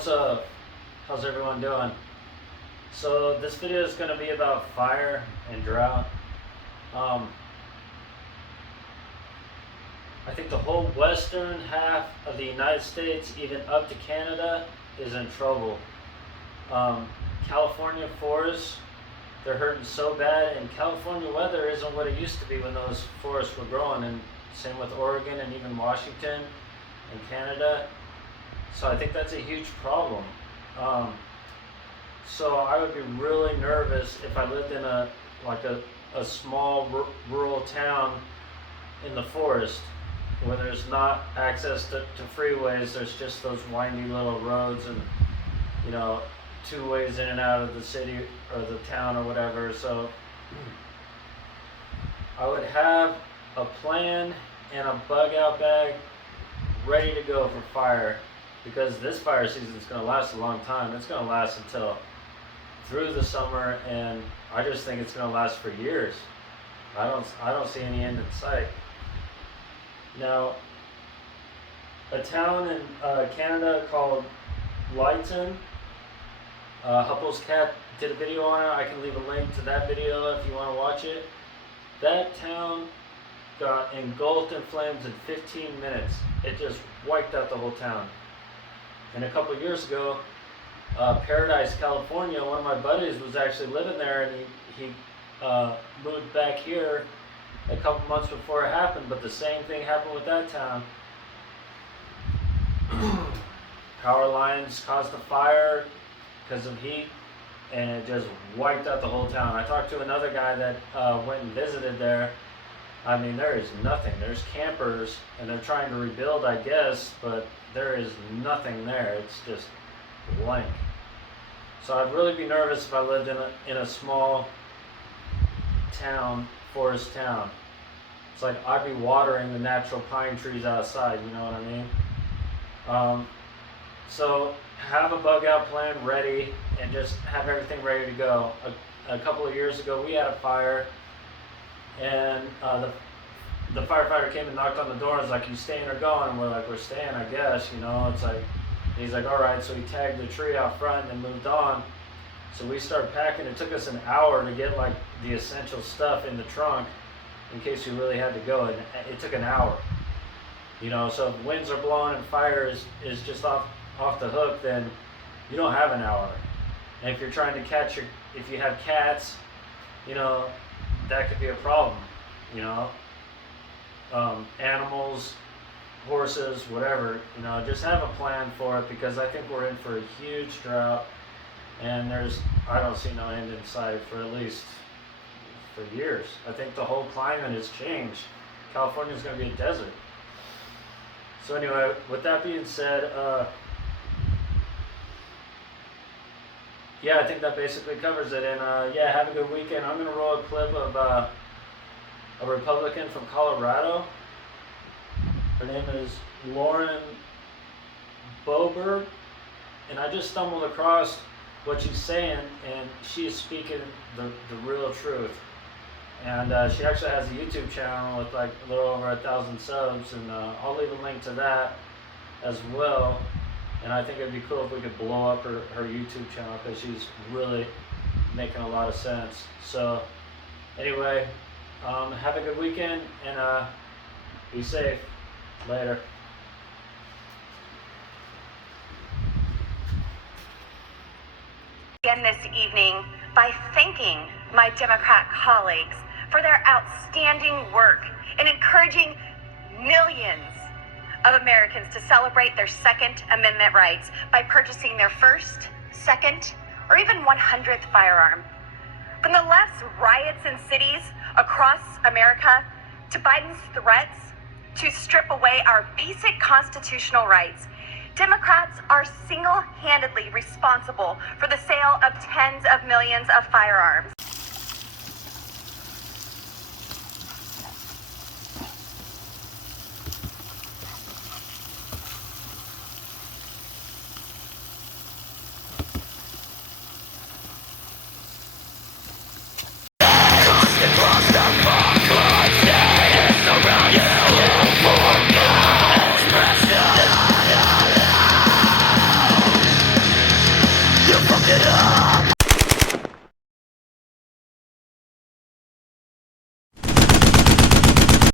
What's up? How's everyone doing? So this video is going to be about fire and drought. I think the whole western half of the United States, even up to Canada, is in trouble. California forests, they're hurting so bad, and California weather isn't what it used to be when those forests were growing, and same with Oregon and even Washington and Canada. So I think that's a huge problem. So I would be really nervous if I lived in a small rural town in the forest where there's not access to freeways. There's just those windy little roads and, you know, two ways in and out of the city or the town or whatever. So I would have a plan and a bug out bag ready to go for fire, because this fire season is going to last a long time. It's going to last until through the summer, and I just think it's going to last for years. I don't see any end in sight. Now, a town in Canada called Lytton, Hupple's cat did a video on it. I can leave a link to that video if you want to watch it. That town got engulfed in flames in 15 minutes. It just wiped out the whole town. And a couple of years ago, Paradise, California, one of my buddies was actually living there, and he moved back here a couple months before it happened, but the same thing happened with that town. Power lines caused the fire because of heat, and it just wiped out the whole town. I talked to another guy that went and visited there. I mean, there is nothing. There's campers, and they're trying to rebuild, I guess, but there is nothing there. It's just blank. So I'd really be nervous if I lived in a small town, forest town. It's like I'd be watering the natural pine trees outside, you know what I mean? So have a bug out plan ready and just have everything ready to go. A couple of years ago, we had a fire, and the firefighter came and knocked on the door and was like, "You staying or going?" And we're like, "We're staying, I guess," you know. It's like, he's like, "All right." So he tagged the tree out front and moved on. So we started packing. It took us an hour to get like the essential stuff in the trunk in case we really had to go, and it took an hour, you know. So if winds are blowing and fire is just off the hook, then you don't have an hour. And if you're trying to catch if you have cats, you know, that could be a problem, you know. Animals, horses, whatever, you know, just have a plan for it, because I think we're in for a huge drought, and I don't see no end in sight for at least for years. I think the whole climate has changed. California is going to be a desert. So anyway, with that being said, yeah, I think that basically covers it. And yeah, have a good weekend. I'm going to roll a clip of a Republican from Colorado. Her name is Lauren Boebert, and I just stumbled across what she's saying, and she is speaking the real truth. And she actually has a YouTube channel with like a little over 1,000 subs, and I'll leave a link to that as well. And I think it'd be cool if we could blow up her YouTube channel, because she's really making a lot of sense. So anyway, have a good weekend, and be safe. Later. Again this evening by thanking my Democrat colleagues for their outstanding work in encouraging millions of Americans to celebrate their Second Amendment rights by purchasing their first, second, or even 100th firearm. From the left's riots in cities across America to Biden's threats to strip away our basic constitutional rights, Democrats are single-handedly responsible for the sale of tens of millions of firearms.